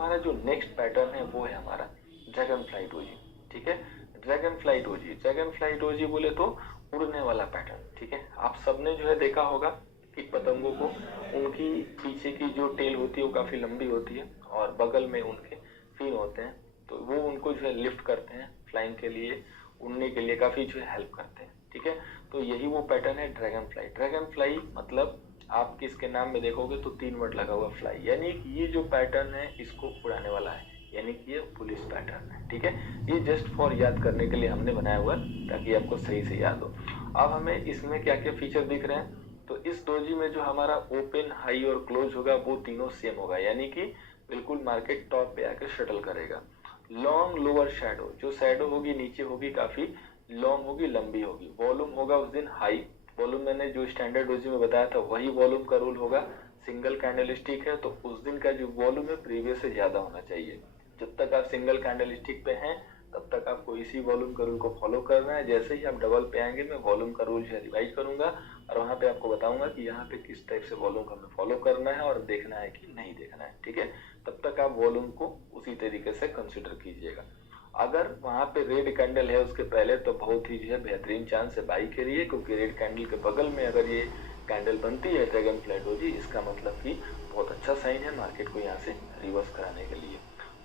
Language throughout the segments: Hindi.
हमारा जो नेक्स्ट पैटर्न है वो है हमारा ड्रैगन फ्लाई डोजी। ठीक है, dragon fly doji, dragon fly doji बोले तो उड़ने वाला पैटर्न। ठीक है, आप सबने जो है देखा होगा कि पतंगों को उनकी पीछे की जो टेल होती है वो काफी लंबी होती है और बगल में उनके फिन होते हैं, तो वो उनको जो है लिफ्ट करते हैं फ्लाइंग के लिए, उड़ने के लिए काफी जो है हेल्प करते हैं। ठीक है, तो यही वो पैटर्न है ड्रैगन फ्लाई। ड्रैगन फ्लाई मतलब आप किसके नाम में देखोगे तो 3 वर्ड लगा हुआ फ्लाई, यानी कि ये जो पैटर्न है इसको उड़ाने वाला है, यानी कि ये पुलिस पैटर्न है। ठीक है, ये जस्ट फॉर याद करने के लिए हमने बनाया हुआ ताकि आपको सही से याद हो। अब हमें इसमें क्या क्या फीचर दिख रहे हैं, तो इस डोजी में जो हमारा ओपन, हाई और क्लोज होगा वो तीनों सेम होगा, यानी कि बिल्कुल मार्केट टॉप पे आकर शटल करेगा। लॉन्ग लोअर शैडो, जो शैडो होगी नीचे होगी काफी लॉन्ग होगी, लंबी होगी। वॉल्यूम होगा उस दिन हाई, वॉल्यूम मैंने जो स्टैंडर्ड डोजी में बताया था वही वॉल्यूम का रूल होगा। सिंगल कैंडल स्टिक है तो उस दिन का जो वॉल्यूम है प्रीवियस से ज्यादा होना चाहिए। जब तक आप सिंगल कैंडल स्टिक पे हैं तब तक आपको इसी वॉल्यूम का रूल को फॉलो करना है। जैसे ही आप डबल पे आएंगे मैं वॉल्यूम का रूल जो है रिवाइज करूंगा और वहां पे आपको बताऊंगा कि यहाँ पे किस टाइप से वॉल्यूम का हमें फॉलो करना है और देखना है कि नहीं देखना है। ठीक है, तब तक आप वॉल्यूम को उसी तरीके से कंसिडर कीजिएगा। अगर वहां पे रेड कैंडल है उसके पहले तो बहुत ही जो है बेहतरीन चांस है बाई के लिए, क्योंकि रेड कैंडल के बगल में अगर ये कैंडल बनती है ड्रैगन फ्लाई डोजी, इसका मतलब कि बहुत अच्छा साइन है मार्केट को यहाँ से रिवर्स कराने के लिए।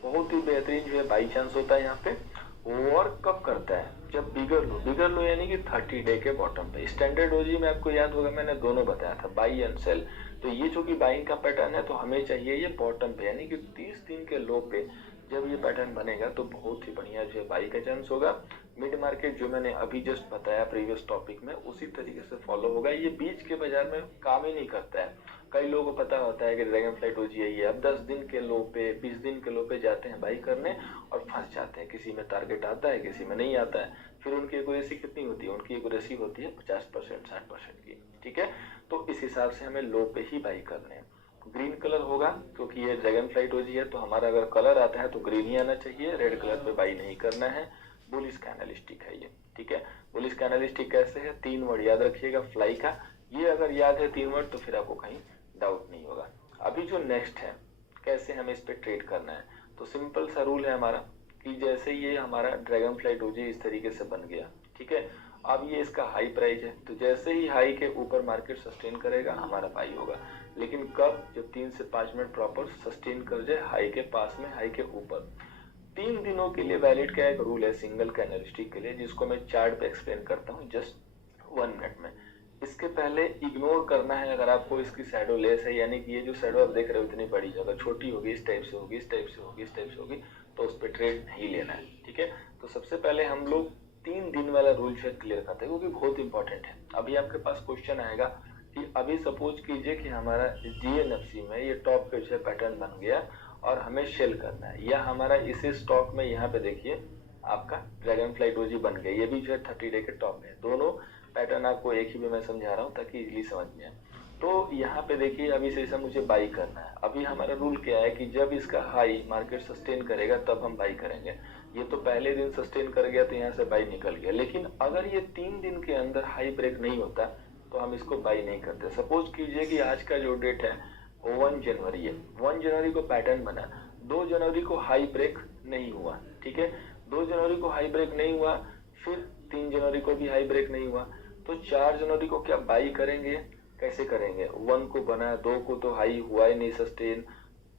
बहुत ही बेहतरीन जो है बाई चांस होता है यहाँ पे। और कब करता है, जब बिगर लो यानी कि 30 डे के बॉटम पे। स्टैंडर्ड डोजी में आपको याद होगा मैंने दोनों बताया था, बाई एंड सेल। तो ये जो कि बाइंग का पैटर्न है तो हमें चाहिए ये बॉटम पे, यानी कि 30 दिन के लो पे जब ये पैटर्न बनेगा तो बहुत ही बढ़िया जो है बाई का चांस होगा। मिड मार्केट जो मैंने अभी जस्ट बताया प्रीवियस टॉपिक में उसी तरीके से फॉलो होगा। ये बीच के बाजार में काम ही नहीं करता है। कई लोगों को पता होता है कि ड्रैगन फ्लाई डोजी यही है, अब 10 दिन के लो पे 20 दिन के लो पे जाते हैं बाई करने और फंस जाते हैं। किसी में टारगेट आता है किसी में नहीं आता है, फिर उनकी एक्यूरेसी कितनी होती है, उनकी एक्यूरेसी होती है 50% 60% की। ठीक है, तो इस हिसाब से हमें लो पे ही बाई करने हैं। ग्रीन कलर होगा क्योंकि ये ड्रैगन फ्लाई डोजी है तो हमारा अगर कलर आता है तो ग्रीन ही आना चाहिए, रेड कलर पे बाई नहीं करना है। बुलिश कैंडल स्टिक है ये। ठीक है, बुलिश कैंडल स्टिक कैसे है, 3 वर्ड याद रखिएगा फ्लाई का। ये अगर याद है 3 वर्ड तो फिर आपको कहीं डाउट नहीं होगा। अभी जो नेक्स्ट है कैसे हमें इस पे ट्रेड करना है, तो सिंपल सा रूल है हमारा कि जैसे ये हमारा ड्रैगन फ्लाई डोजी इस तरीके से बन गया। ठीक है, अब ये इसका हाई प्राइस है तो जैसे ही हाई के ऊपर मार्केट सस्टेन करेगा हमारा बाई होगा। लेकिन कब, जब 3 से 5 मिनट प्रॉपर सस्टेन कर जाए हाई के पास में, हाई के ऊपर। 3 दिनों के लिए वैलिड का एक रूल है सिंगल कैंडल स्टिक के लिए, जिसको मैं चार्ट पे एक्सप्लेन करता हूँ जस्ट 1 मिनट में। इसके पहले इग्नोर करना है अगर आपको इसकी शैडो लेस है, यानी कि ये जो शैडो आप देख रहे हो इतनी बड़ी, अगर छोटी होगी इस टाइप से होगी, इस टाइप से होगी, इस टाइप से होगी तो उस पर ट्रेड नहीं लेना है। ठीक है, तो सबसे पहले हम लोग 3 दिन वाला रूल शेयर क्लियर करते हैं क्योंकि बहुत इंपॉर्टेंट है। अभी आपके पास क्वेश्चन आएगा कि अभी सपोज कीजिए कि हमारा GNFC में ये टॉप पे जो पैटर्न बन गया और हमें शेल करना है, या हमारा इसी स्टॉक में यहाँ पे देखिए आपका ड्रैगन फ्लाई डोजी बन गया, ये भी जो है 30 डे के टॉप में। दोनों पैटर्न आपको एक ही में मैं समझा रहा हूँ ताकि इजीली समझ में आए। तो यहाँ पे देखिए अभी से इसे मुझे बाई करना है। अभी हमारा रूल क्या है कि जब इसका हाई मार्केट सस्टेन करेगा तब हम बाई करेंगे। ये तो पहले दिन सस्टेन कर गया तो यहाँ से बाई निकल गया, लेकिन अगर ये 3 दिन के अंदर हाई ब्रेक नहीं होता तो हम इसको बाई नहीं करते। सपोज कीजिए कि आज का जो डेट है 1 जनवरी है, 1 जनवरी को पैटर्न बना, 2 जनवरी को हाई ब्रेक नहीं हुआ। ठीक है, 2 जनवरी को हाई ब्रेक नहीं हुआ, फिर 3 जनवरी को भी हाई ब्रेक नहीं हुआ, तो 4 जनवरी को क्या बाई करेंगे? कैसे करेंगे? 1 को बना, 2 को तो हाई हुआ ही नहीं सस्टेन,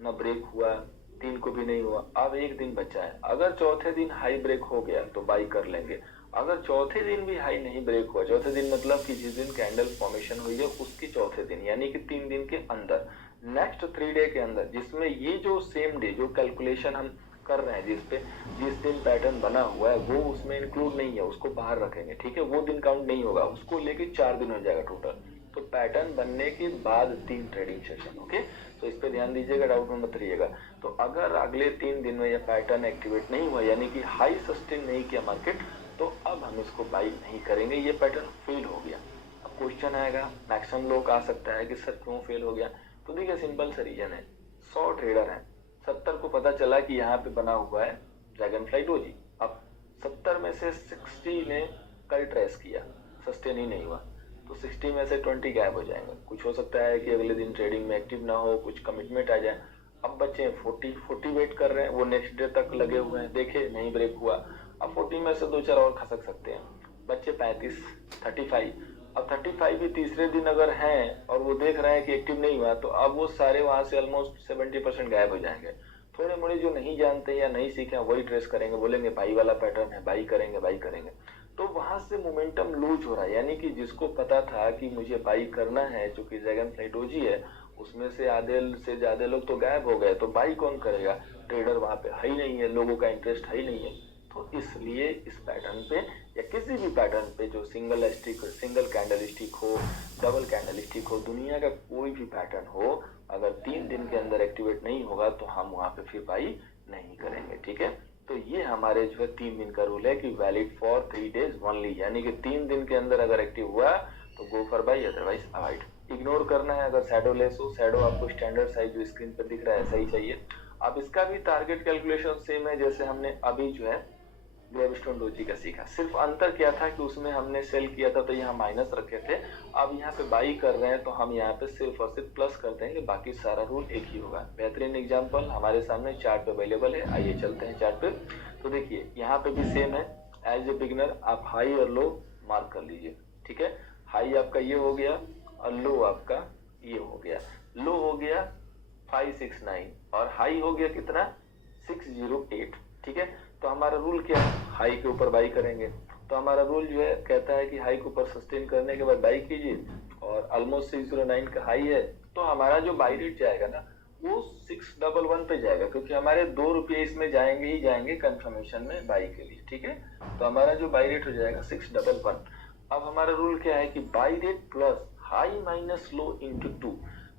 ना ब्रेक हुआ, 3 को भी नहीं हुआ, अब एक दिन बचा है। अगर चौथे दिन हाई ब्रेक हो गया तो बाई कर लेंगे। अगर चौथे दिन भी हाई नहीं ब्रेक हुआ, चौथे दिन मतलब कि जिस दिन कैंडल फॉर्मेशन हुई है उसके चौथे दिन, यानी कि 3 दिन के अंदर, नेक्स्ट 3 डे के अंदर, जिसमें ये जो सेम डे जो कैलकुलेशन हम कर रहे हैं जिस दिन पैटर्न बना हुआ है वो उसमें इंक्लूड नहीं है, उसको बाहर रखेंगे। ठीक है, वो दिन काउंट नहीं होगा, उसको लेके 4 दिन हो जाएगा टोटल। तो पैटर्न बनने के बाद 3 ट्रेडिंग सेशन। ओके, तो इस पे ध्यान दीजिएगा, डाउट में मत रहिएगा। तो अगर अगले 3 दिन में यह पैटर्न एक्टिवेट नहीं हुआ, यानी कि हाई सस्टेन नहीं किया मार्केट, तो अब हम इसको बाई नहीं करेंगे, ये पैटर्न फेल हो गया। अब क्वेश्चन आएगा, मैक्सिमम लोग आ सकता है कि सर क्यों फेल हो गया? तो देखिए सिंपल सा रीजन है, 100 ट्रेडर हैं, 70 को पता चला कि यहाँ पे बना हुआ है ड्रैगन फ्लाई डोजी। अब 70 में से 60 ने कल ट्रेस किया, सस्टेन ही नहीं हुआ, तो 60 में से 20 गायब हो जाएंगे। कुछ हो सकता है कि अगले दिन ट्रेडिंग में एक्टिव ना हो, कुछ कमिटमेंट आ जाए। अब बच्चे 40 वेट कर रहे हैं, वो नेक्स्ट डे तक लगे हुए हैं, देखे नहीं ब्रेक हुआ, अब 40 में से 2-4 और खसक सकते हैं। बच्चे 35, 35, अब 35 भी तीसरे दिन अगर हैं और वो देख रहे हैं कि एक्टिव नहीं हुआ, तो अब वो सारे वहां से ऑलमोस्ट 70% गायब हो जाएंगे। थोड़े मोड़े जो नहीं जानते या नहीं सीखे वही ट्रेस करेंगे, बोलेंगे बाई वाला पैटर्न है, बाई करेंगे, बाई करेंगे। तो वहां से मोमेंटम लूज हो रहा है, यानी कि जिसको पता था कि मुझे बाई करना है, जो कि ड्रैगन फ्लाई डोजी है, उसमें से आधे से ज्यादा लोग तो गायब हो गए, तो बाई कौन करेगा? ट्रेडर वहां पे है ही नहीं है, लोगों का इंटरेस्ट है ही नहीं है। तो इसलिए इस पैटर्न पे या किसी भी पैटर्न पे जो सिंगल कैंडल स्टिक हो, डबल कैंडल स्टिक हो, दुनिया का कोई भी पैटर्न हो, अगर 3 दिन के अंदर एक्टिवेट नहीं होगा तो हम वहां पे फिर बाई नहीं करेंगे। ठीक है, तो ये हमारे जो है 3 दिन का रूल है कि वैलिड फॉर 3 days ओनली, यानी कि 3 दिन के अंदर अगर एक्टिव हुआ तो go for by, otherwise avoid. Ignore करना है अगर शैडो लेस हो। शैडो आपको स्टैंडर्ड साइज जो स्क्रीन पर दिख रहा है ऐसा ही चाहिए। अब इसका भी टारगेट कैलकुलेशन सेम है जैसे हमने अभी जो है ग्रेवस्टोन डोजी का सीखा, सिर्फ अंतर क्या था कि उसमें हमने सेल किया था तो यहाँ माइनस रखे थे, अब यहाँ पे बाई कर रहे हैं तो हम यहाँ पे सिर्फ और सिर्फ प्लस कर देंगे, बाकी सारा रूल एक ही होगा। बेहतरीन एग्जांपल हमारे सामने चार्ट पे अवेलेबल है, आइए चलते हैं चार्ट पे। तो देखिए यहाँ पे भी सेम है, एज ए बिगिनर आप हाई और लो मार्क कर लीजिए। ठीक है, हाई आपका ये हो गया और लो आपका ये हो गया। लो हो गया 569 और हाई हो गया कितना 608। ठीक है, तो हमारा रूल क्या है, हाई के ऊपर बाई करेंगे। तो हमारा रूल जो है कहता है कि हाई के ऊपर सस्टेन करने के बाद बाई कीजिए, और ऑलमोस्ट 609 का हाई है, तो हमारा जो बाई रेट जाएगा ना वो 611 पे जाएगा, क्योंकि हमारे 2 रुपये इसमें जाएंगे ही जाएंगे कंफर्मेशन में बाई के लिए। ठीक है, तो हमारा जो बाई रेट हो जाएगा 611। अब हमारा रूल क्या है कि by rate plus high minus low into 2।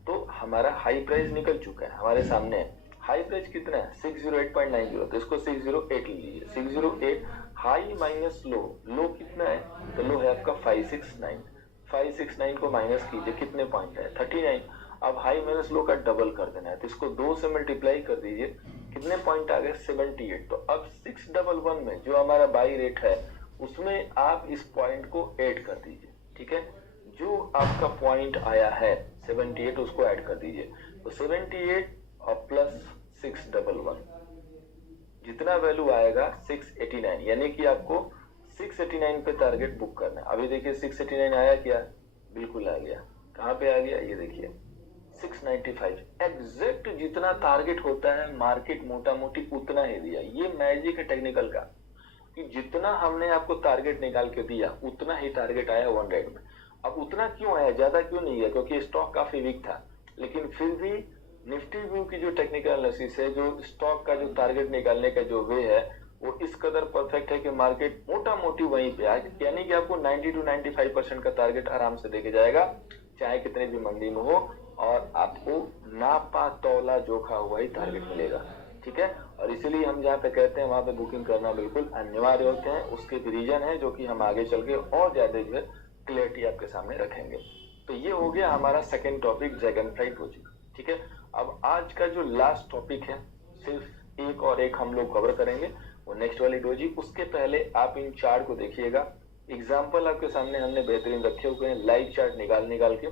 तो हमारा हाई प्राइस निकल चुका है, हमारे सामने है। हाई प्राइस कितना है 608.90, तो इसको 608 ले लीजिए। 608 हाई माइनस लो, लो कितना है, तो लो है आपका 569। 569 को माइनस कीजिए, कितने पॉइंट है 39। अब हाई माइनस लो का डबल कर देना है, तो इसको 2 से मल्टीप्लाई कर दीजिए, कितने पॉइंट आ गए 78। तो अब 611 में जो हमारा बाई रेट है उसमें आप इस पॉइंट को ऐड कर दीजिए। ठीक है, जो आपका पॉइंट आया है 78 उसको ऐड कर दीजिए, तो 78 और प्लस 611 जितना वैल्यू आएगा 689, यानी कि आपको 689 पे टारगेट बुक करना है। अभी देखिए 689 आया क्या, बिल्कुल आ गया। कहाँ पे आ गया ये देखिए 695। एग्जैक्ट जितना टारगेट होता है मार्केट मोटा मोटी उतना ही दिया। ये मैजिक है टेक्निकल का कि जितना हमने आपको टारगेट निकाल के दिया उतना ही टारगेट आया 1 रेट में। अब उतना क्यों आया, ज्यादा क्यों नहीं है, क्योंकि स्टॉक काफी वीक था, लेकिन फिर भी निफ्टी व्यू की जो टेक्निकल एनालिसिस है, जो स्टॉक का जो टारगेट निकालने का जो वे है वो इस कदर परफेक्ट है कि मार्केट मोटा मोटी वहीं पे आज, यानी कि आपको 90 to 95% का टारगेट आराम से देके जाएगा, चाहे कितने भी मंदी में हो, और आपको नापा तौला जोखा हुआ ही टारगेट मिलेगा। ठीक है, और इसीलिए हम जहाँ पे कहते हैं वहां पे बुकिंग करना बिल्कुल अनिवार्य होते हैं। उसके भी रीजन है जो कि हम आगे चल के और ज्यादा जो है क्लियरिटी आपके सामने रखेंगे। तो ये हो गया हमारा second topic dragon fly doji. ठीक है, अब आज का जो लास्ट टॉपिक है सिर्फ एक और एक हम लोग कवर करेंगे, वो नेक्स्ट वाली डोजी। उसके पहले आप इन चार्ट को देखिएगा, एग्जाम्पल आपके सामने हमने बेहतरीन रखे हुए हैं लाइव चार्ट निकाल के,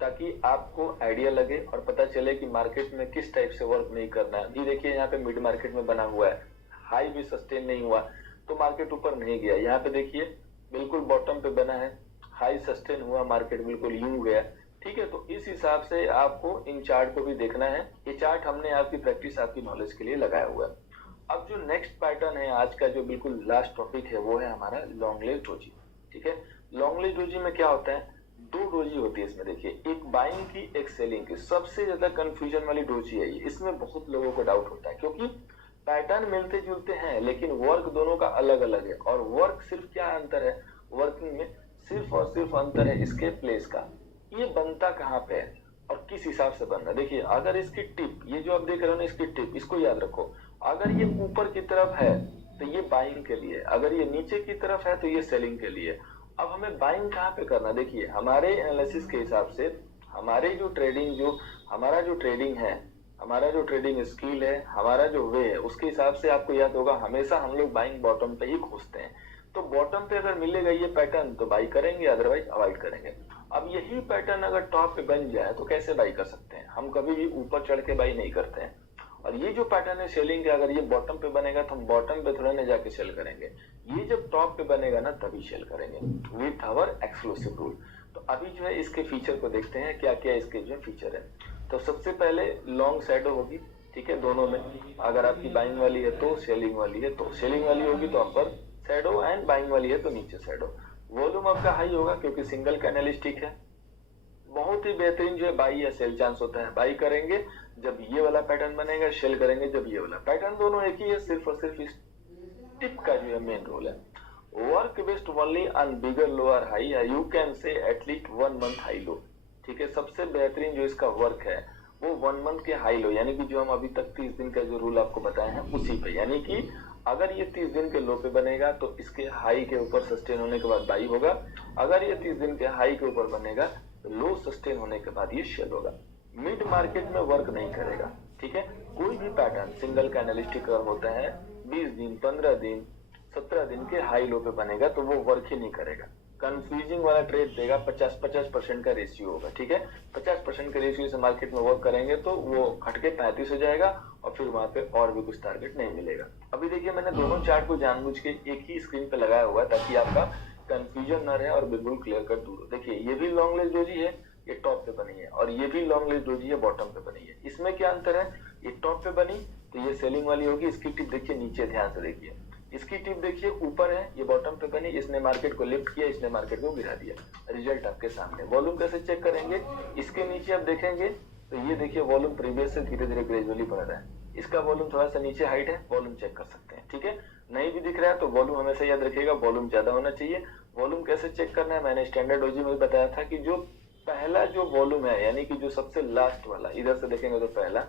ताकि आपको आइडिया लगे और पता चले कि मार्केट में किस टाइप से वर्क नहीं करना है। जी देखिए यहाँ पे मिड मार्केट में बना हुआ है, हाई भी सस्टेन नहीं हुआ तो मार्केट ऊपर नहीं गया। यहाँ पे देखिए बिल्कुल बॉटम पे बना है, हाई सस्टेन हुआ, मार्केट बिल्कुल यूं गया। ठीक है, तो इस हिसाब से आपको इन चार्ट को भी देखना है। ये चार्ट हमने आपकी प्रैक्टिस, आपकी नॉलेज के लिए लगाया हुआ है। अब जो नेक्स्ट पैटर्न है आज का, जो बिल्कुल लास्ट टॉपिक है, वो है हमारा लॉन्ग लेग डोजी। ठीक है, लॉन्ग लेग डोजी में क्या होता है, 2 डोजी होती है इसमें। देखिए एक बाइंग की एक सेलिंग की, सबसे ज्यादा कंफ्यूजन वाली डोजी है ये। इसमें बहुत लोगों को डाउट होता है क्योंकि पैटर्न मिलते जुलते हैं लेकिन वर्क दोनों का अलग अलग है। और वर्क सिर्फ क्या अंतर है, वर्किंग में सिर्फ और सिर्फ अंतर है इसके प्लेस का, ये बनता कहाँ पे है और किस हिसाब से बनना। देखिए अगर इसकी टिप, ये जो आप देख रहे हो ना इसकी टिप, इसको याद रखो, अगर ये ऊपर की तरफ है तो ये बाइंग के लिए, अगर ये नीचे की तरफ है तो ये सेलिंग के लिए। अब हमें बाइंग कहाँ पे करना, देखिए हमारे एनालिसिस के हिसाब से हमारे जो ट्रेडिंग, जो हमारा जो ट्रेडिंग है, हमारा जो ट्रेडिंग स्किल है, हमारा जो वे है, उसके हिसाब से आपको याद होगा हमेशा हम लोग बाइंग बॉटम पे ही खोजते हैं। तो बॉटम पे अगर मिलेगा ये पैटर्न तो बाई करेंगे, अदरवाइज अवॉइड करेंगे। अब यही पैटर्न अगर टॉप पे बन जाए तो कैसे बाई कर सकते हैं, हम कभी भी ऊपर चढ़ के बाई नहीं करते हैं। और ये जो पैटर्न है सेलिंग का, अगर ये बॉटम पे बनेगा तो हम बॉटम पे थोड़ा ना जाके सेल करेंगे, ये जब टॉप पे बनेगा ना तभी सेल करेंगे विथ आवर एक्सक्लूसिव रूल। तो अभी जो है इसके फीचर को देखते हैं, क्या क्या इसके जो फीचर है। तो सबसे पहले लॉन्ग शैडो होगी, ठीक है, दोनों में। अगर आपकी बाइंग वाली है तो सेलिंग वाली है तो सेलिंग वाली होगी तो अपर शैडो, एंड बाइंग वाली है तो नीचे शैडो। वॉल्यूम आपका हाई होगा क्योंकि सिंगल कैंडलस्टिक है। बहुत ही बेहतरीन जो है बाई या सेल चांस होता है। बाई करेंगे जब ये वाला पैटर्न बनेगा, सेल करेंगे जब ये वाला। पैटर्न दोनों एक ही है, सिर्फ और सिर्फ इस टिप का जो है मेन रोल है। Work based only on bigger lower high, you can say at least 1 month high low, ठीक है। सबसे बेहतरीन जो इसका वर्क है वो 1 मंथ के हाई लो, यानी कि जो हम अभी तक 30 दिन का जो रूल आपको बताए हैं उसी पे। यानी कि अगर ये 30 दिन के लो पे बनेगा तो इसके हाई के ऊपर सस्टेन होने के बाद बाई होगा। अगर ये 30 दिन के हाई के ऊपर बनेगा तो लो सस्टेन होने के बाद ये शेल होगा। मिड मार्केट में वर्क नहीं करेगा, ठीक है। कोई भी पैटर्न सिंगल कैंडलस्टिक होता है 20 दिन 15 दिन 17 दिन के हाई लो पे बनेगा तो वो वर्क ही नहीं करेगा, कंफ्यूजिंग वाला ट्रेड देगा। 50% का रेशियो होगा, ठीक है। 50% के रेशियो से मार्केट में वर्क करेंगे तो वो हटके 35 हो जाएगा और फिर वहां पे और भी कुछ टारगेट नहीं मिलेगा। अभी देखिए मैंने दोनों चार्ट को जानबूझ के एक ही स्क्रीन पे लगाया हुआ है ताकि आपका कंफ्यूजन न रहे और बिल्कुल क्लियर कट दूर हो। देखिए ये भी लॉन्ग लेग डोजी है, ये टॉप पे बनी है, और ये भी लॉन्ग लेग डोजी है, बॉटम पे बनी है। इसमें क्या अंतर है, ये टॉप पे बनी तो ये सेलिंग वाली होगी। इसकी टिप देखिए नीचे, ध्यान से देखिए, इसकी टिप देखिए ऊपर है, ये बॉटम पे बनी, इसने मार्केट को लिफ्ट किया, इसने मार्केट को गिरा दिया। रिजल्ट आपके सामने। वॉल्यूम कैसे चेक करेंगे, इसके नीचे आप देखेंगे तो ये देखिए वॉल्यूम प्रीवियस से धीरे धीरे ग्रेजुअली बढ़ रहा है। इसका वॉल्यूम थोड़ा सा नीचे हाइट है, वॉल्यूम चेक कर सकते हैं, ठीक है। नहीं भी दिख रहा है तो वॉल्यूम हमेशा याद रखिएगा, वॉल्यूम ज्यादा होना चाहिए। वॉल्यूम कैसे चेक करना है, मैंने स्टैंडर्ड डोजी में बताया था कि जो पहला जो वॉल्यूम है, यानी कि जो सबसे लास्ट वाला, इधर से देखेंगे तो पहला,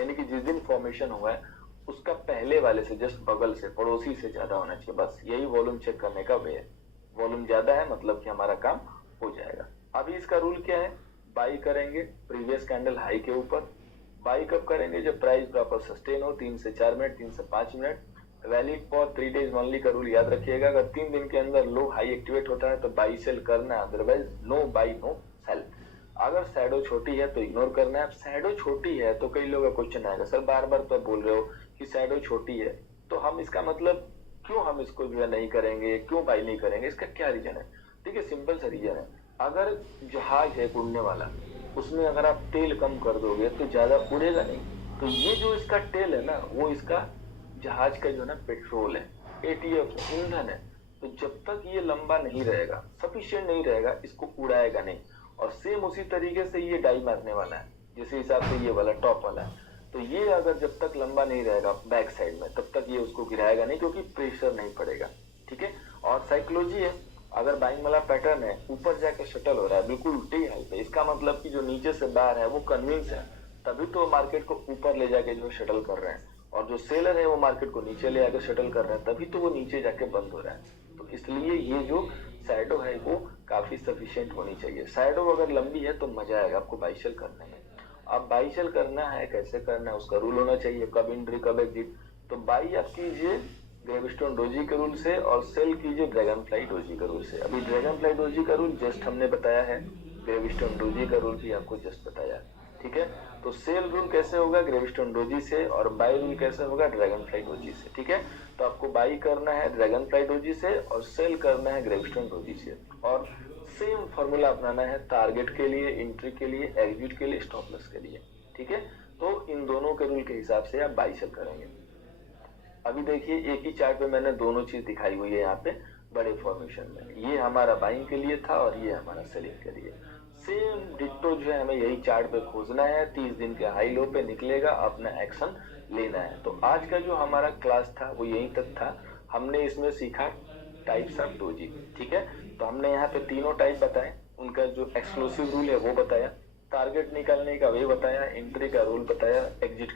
यानी कि जिस दिन फॉर्मेशन हुआ है उसका पहले वाले से जस्ट बगल से, पड़ोसी से ज्यादा होना चाहिए। बस यही वॉल्यूम चेक करने का वे है। वॉल्यूम ज्यादा है मतलब कि हमारा काम हो जाएगा। अभी इसका रूल क्या है, बाई करेंगे प्रीवियस कैंडल हाई के ऊपर। बाई कब करेंगे, जब प्राइस प्रॉपर सस्टेन हो, 3 से 4 मिनट, 3 से 5 minute, valid for 3 days only का रूल याद रखिएगा। अगर 3 दिन के अंदर लो हाई एक्टिवेट होता है तो बाई सेल करना है, otherwise no buy no sell. अगर शैडो छोटी है तो इग्नोर करना है। शैडो छोटी है तो कई लोगों का क्वेश्चन आएगा, सर बार बार तो बोल रहे हो कि शैडो छोटी है तो हम इसका मतलब क्यों हम इसको जो है नहीं करेंगे, क्यों बाई नहीं करेंगे, इसका क्या रीजन है। ठीक है, सिंपल सा रीजन है। अगर जहाज है उड़ने वाला, उसमें अगर आप तेल कम कर दोगे तो ज्यादा उड़ेगा नहीं। तो ये जो इसका तेल है ना, वो इसका जहाज का जो है ना पेट्रोल है, एटीएफ ईंधन है। तो जब तक ये लंबा नहीं रहेगा, सफिशिएंट नहीं रहेगा, इसको उड़ाएगा नहीं। और सेम उसी तरीके से ये डाई मारने वाला है, जिस हिसाब से ये वाला टॉप वाला है। तो ये अगर जब तक लंबा नहीं रहेगा बैक साइड में, तब तक ये उसको गिराएगा नहीं, क्योंकि प्रेशर नहीं पड़ेगा। ठीक है। और साइकोलॉजी है, अगर बाइंग वाला पैटर्न है, ऊपर जाके शटल हो रहा है बिल्कुल उल्टी हाई पे, इसका मतलब कि जो नीचे से बाहर है वो कन्विंस है, तभी तो मार्केट को ऊपर ले जाके जो शटल कर रहे हैं। और जो सेलर है वो मार्केट को नीचे ले आकर शटल कर रहे हैं, तभी तो वो नीचे जाके बंद हो रहा है। तो इसलिए ये जो शैडो है वो काफी सफिशिएंट होनी चाहिए। शैडो अगर लंबी है तो मजा आएगा आपको बाई सेल करने में। अब बाई सेल करना है, कैसे करना है, उसका रूल होना चाहिए, कब एंट्री कब एग्जिट। तो बाई आप कीजिए ग्रेविस्टोन डोजी के रूल से, और सेल कीजिए ड्रैगन फ्लाई डोजी के रूल से। अभी ड्रैगन फ्लाई डोजी का रूल जस्ट हमने बताया है, ग्रेविस्टोन डोजी का रूल भी आपको जस्ट बताया। ठीक है। तो सेल रूल कैसे होगा, ग्रेविस्टोन डोजी से, और बाई रूल कैसे होगा, ड्रैगन फ्लाई डोजी से। ठीक है। तो आपको बाई करना है ड्रैगन फ्लाई डोजी से और सेल करना है ग्रेविस्टोन डोजी से। और सेम फॉर्मूला अपनाना है टारगेट के लिए, एंट्री के लिए, एग्जिट के लिए, स्टॉप लॉस के लिए। ठीक है। तो इन दोनों के रूल के हिसाब से आप बाई सेल करेंगे। अभी देखिए एक ही चार्ट पे मैंने दोनों चीज दिखाई हुई है यहाँ पे बड़े फॉर्मेशन में। ये हमारा बाइंग के लिए था और ये हमारा सेलिंग के लिए। सेम डिट्टो जो है हमें यही चार्ट पे खोजना है, 30 दिन के हाई लो पे निकलेगा, अपना एक्शन लेना है। तो आज का जो हमारा क्लास था वो यहीं तक था। हमने इसमें सीखा टाइप्स ऑफ डोजी। ठीक है। तो हमने यहाँ पे तीनों टाइप बताए, उनका जो एक्सक्लूसिव रूल है वो बताया, टारगेट निकालने का वे बताया, एंट्री का रूल बताया, एग्जिट का